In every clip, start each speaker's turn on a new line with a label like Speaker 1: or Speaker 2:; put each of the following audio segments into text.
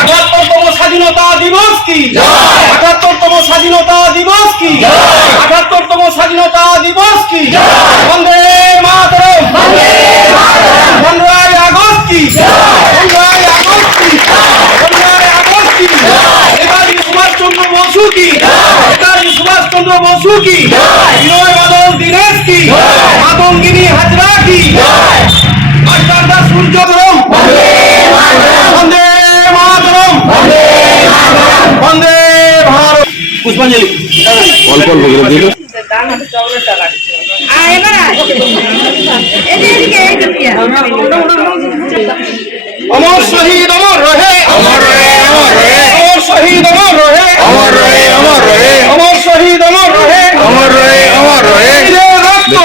Speaker 1: আঠাত্তরতম স্বাধীনতা দিবস কি? আঠাত্তরতম স্বাধীনতা দিবস কি? আঠাত্তরতম স্বাধীনতা দিবস কি? বন্দে মাতরম। পনেরোই আগস্ট কি? পনেরোই আগস্ট কি? পনেরোই আগস্ট কি? নেতাজি সুভাষচন্দ্র বসু কি? নেতাজি সুভাষচন্দ্র বসু কি? বিনয় বাদল দীনেশ কি? মাতঙ্গিনী হাজরা কি মাস্টার দাস সূর্য ধরম বন্দে মাতরম বন্দে ভারত পুষ্পাঞ্জলি
Speaker 2: অল্প অল্প করে দিল
Speaker 3: আর এবার আয়। এদিকে, এদিকে, এদিকে।
Speaker 1: অমর শহীদ অমর রহে
Speaker 2: অমর রহে, অমর রহে।
Speaker 1: অমর শহীদ অমর রহে
Speaker 2: অমর রহে অমর রহে
Speaker 1: অমর শহীদ অমর রহে
Speaker 2: অমর রহে অমর রহে
Speaker 1: বীরের রক্ত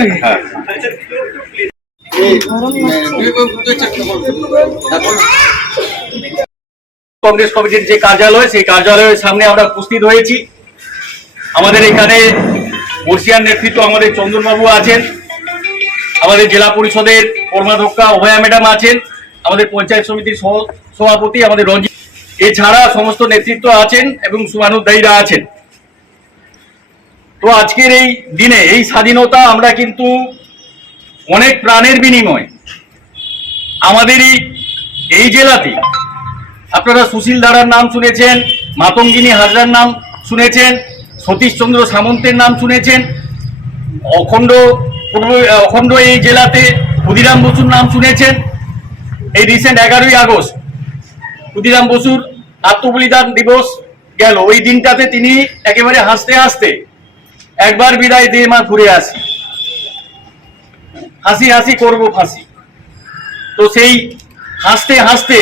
Speaker 2: নাকি?
Speaker 4: কংগ্রেস কমিটির যে কার্যালয়, সেই কার্যালয়ের সামনে আমরা উপস্থিত হয়েছি। আমাদের এখানে বর্ষিয়ার নেতৃত্ব আমাদের চন্দনবাবু আছেন, আমাদের জেলা পরিষদের কর্মাধ্যক্ষা অভয়া ম্যাডাম আছেন, আমাদের পঞ্চায়েত সমিতির সভাপতি আমাদের রঞ্জিত। এছাড়া সমস্ত নেতৃত্ব আছেন এবং সুমানুদ্দায়ীরা আছেন। তো আজকের এই দিনে, এই স্বাধীনতা আমরা কিন্তু অনেক প্রাণের বিনিময়। আমাদেরই এই জেলাতে, আপনারা সুশীল দাঁড়ার নাম শুনেছেন, মাতঙ্গিনী হাজরার নাম শুনেছেন, সতীশচন্দ্র সামন্তের নাম শুনেছেন, অখণ্ড পূর্ব, অখণ্ড এই জেলাতে ক্ষুদিরাম বসুর নাম শুনেছেন। এই রিসেন্ট এগারোই আগস্ট, ক্ষুদিরাম বসুর আত্মবলিদান দিবস গেল। ওই দিনটাতে তিনি একেবারে হাসতে হাসতে একবার বিদায় দিয়ে মা ঘুরে আসি। হাসি হাসি করব, ফাঁসি। তো সেই হাসতে হাসতে,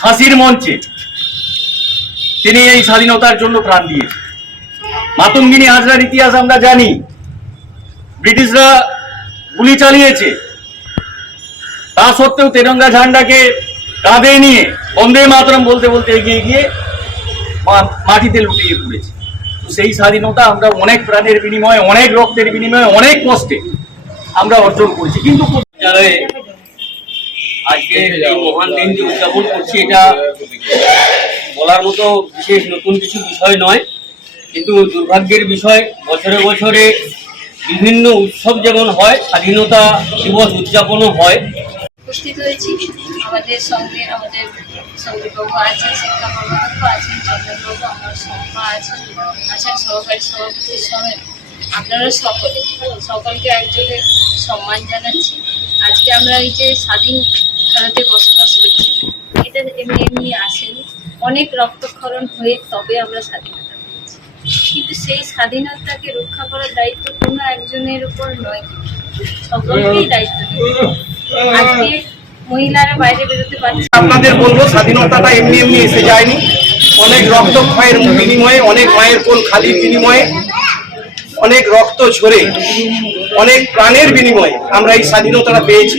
Speaker 4: ফাঁসির মঞ্চে তিনি এই স্বাধীনতার জন্য প্রাণ দিয়েছেন। মাতঙ্গিনী হাজরার ইতিহাস আমরা জানি, ব্রিটিশরা গুলি চালিয়েছে। তা সত্ত্বেও তেরঙ্গা ঝান্ডাকে কাঁধে নিয়ে বন্দে মাতরম বলতে বলতে এগিয়ে গিয়ে মাটিতে লুটিয়ে সেই স্বাধীনতা আমরা অনেক প্রাণের বিনিময়ে, অনেক রক্তের বিনিময়ে, অনেক কষ্টে আমরা অর্জন করেছি। কিন্তু আজকে মহান দিন যে উদযাপন করছি, এটা বলার মতো বিশেষ নতুন কিছু বিষয় নয়, কিন্তু দুর্ভাগ্যের বিষয়, বছরে বছরে বিভিন্ন উৎসব যেমন হয়, স্বাধীনতা দিবস উদযাপনও হয়।
Speaker 5: উপস্থিত হয়েছি। আমাদের সঙ্গে আমাদের সঙ্গীবাবু আছেন শিক্ষা কর্মদক্ষ আছেন চন্দ্রবাবু আমার সম্পা আছেন আছেন সহকারী সভাপতি সমেত আপনারা সকলে। সকলকে একযোগে সম্মান জানাচ্ছি। আজকে আমরা এই যে স্বাধীন ভারতে বসবাস করছি, এটা এমনি এমনি আসেনি। অনেক রক্তক্ষরণ হয়ে তবে আমরা স্বাধীনতা পেয়েছি। কিন্তু সেই স্বাধীনতাকে রক্ষা করার দায়িত্ব কোনো একজনের উপর নয়। সকলকেই দায়িত্ব। আজকে মহিলারা বাইরে বেরোতে পারছে
Speaker 1: আপনাদের বলব স্বাধীনতাটা এমনি এমনি এসে যায়নি। অনেক রক্তক্ষয়ের বিনিময়ে অনেক মায়ের কোল খালির বিনিময়ে অনেক রক্ত ঝরে অনেক প্রাণের বিনিময়ে আমরা এই স্বাধীনতাটা পেয়েছি।